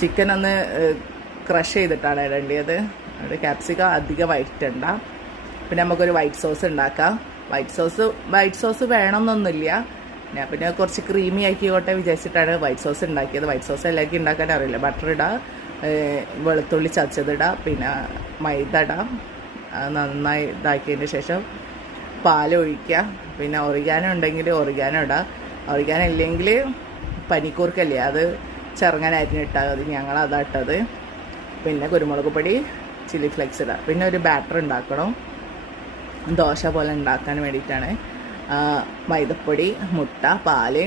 Chicken ഒന്ന് crush ചെയ്തിട്ടാണ് ഇടേണ്ടത്. അവിടെ ക്യാപ്സിക്കം അധികം വഴറ്റണ്ട. പിന്നെ നമുക്കൊരു വൈറ്റ് സോസ് ഉണ്ടാക്കാം. വൈറ്റ് സോസ് വേണമെന്നൊന്നുമില്ല. ഞാൻ പിന്നെ കുറച്ച് ക്രീമി ആക്കിക്കോട്ടെ വിചാരിച്ചിട്ടാണ് വൈറ്റ് സോസ് ഉണ്ടാക്കിയത്. വൈറ്റ് സോസ് എല്ലാവർക്കും ഉണ്ടാക്കാൻ അറിയില്ല. ബട്ടർ ഇടാം, വെളുത്തുള്ളി ചതച്ചതിടാം, പിന്നെ മൈദ ഇടാം. നന്നായി ഇതാക്കിയതിന് ശേഷം പാലൊഴിക്കുക. പിന്നെ ഒറിഗാനോ ഉണ്ടെങ്കിൽ ഒറിഗാനോ ഇടാം. ഒറിഗാനോ ഇല്ലെങ്കിൽ പനിക്കൂർക്കല്ലേ, അത് ചെറുങ്ങനായിരിക്കും മതി. ഞങ്ങളതാ ഇട്ടത്. പിന്നെ കുരുമുളക് പൊടി, ചില്ലി ഫ്ലെക്സ് ഇടാം. പിന്നെ ഒരു ബാറ്റർ ഉണ്ടാക്കണം, ദോശ പോലെ ഉണ്ടാക്കാൻ വേണ്ടിയിട്ടാണ്. മൈദപ്പൊടി, മുട്ട, പാല്,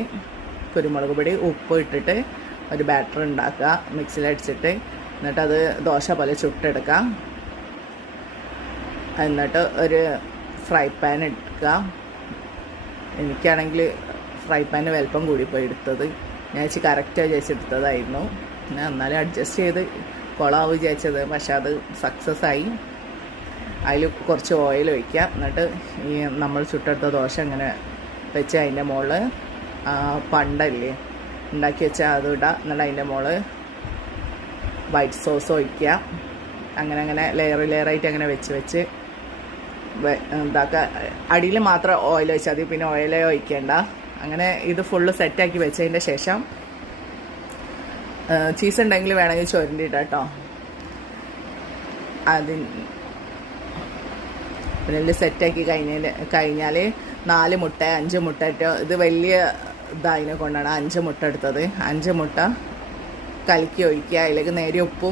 കുരുമുളക് പൊടി, ഉപ്പ് ഇട്ടിട്ട് ഒരു ബാറ്റർ ഉണ്ടാക്കുക മിക്സിയിലടിച്ചിട്ട്. എന്നിട്ടത് ദോശ പോലെ ചുട്ടെടുക്കാം. എന്നിട്ട് ഒരു ഫ്രൈ പാൻ എടുക്കുക. എനിക്കാണെങ്കിൽ ഫ്രൈ പാന് വലിപ്പം കൂടിപ്പോയി എടുത്തത്. ഞാൻ വെച്ച് കറക്റ്റായി വിചാരിച്ചെടുത്തതായിരുന്നു. ഞാൻ എന്നാലും അഡ്ജസ്റ്റ് ചെയ്ത് കുളമാവ് വിചാരിച്ചത്, പക്ഷെ അത് സക്സസ് ആയി. അതിൽ കുറച്ച് ഓയിൽ ഒഴിക്കുക. എന്നിട്ട് ഈ നമ്മൾ ചുട്ടെടുത്ത ദോശ ഇങ്ങനെ വെച്ച് അതിൻ്റെ മുകളിൽ പണ്ടല്ലേ ഉണ്ടാക്കി വെച്ചാൽ അത് ഇടുക. എന്നിട്ട് അതിൻ്റെ മുകളിൽ വൈറ്റ് സോസ് ഒഴിക്കുക. അങ്ങനെ ലെയറായിട്ട് അങ്ങനെ വെച്ച് ഇതാക്കുക. അടിയിൽ മാത്രം ഓയിൽ ഒഴിച്ചാൽ മതി, പിന്നെ ഓയിലേ ഒഴിക്കേണ്ട. അങ്ങനെ ഇത് ഫുള്ള് സെറ്റാക്കി വെച്ചതിൻ്റെ ശേഷം ചീസ് ഉണ്ടെങ്കിൽ വേണമെങ്കിൽ ചുരണ്ടിയിടാം കേട്ടോ. പിന്നെ സെറ്റാക്കി കഴിഞ്ഞാൽ 4 മുട്ട 5 മുട്ട ഇട്ടോ. ഇത് വലിയ ഇതായതിനെ കൊണ്ടാണ് 5 മുട്ട എടുത്തത്. 5 മുട്ട കലക്കി ഒഴിക്കുക. അതിലേക്ക് നേരെ ഉപ്പും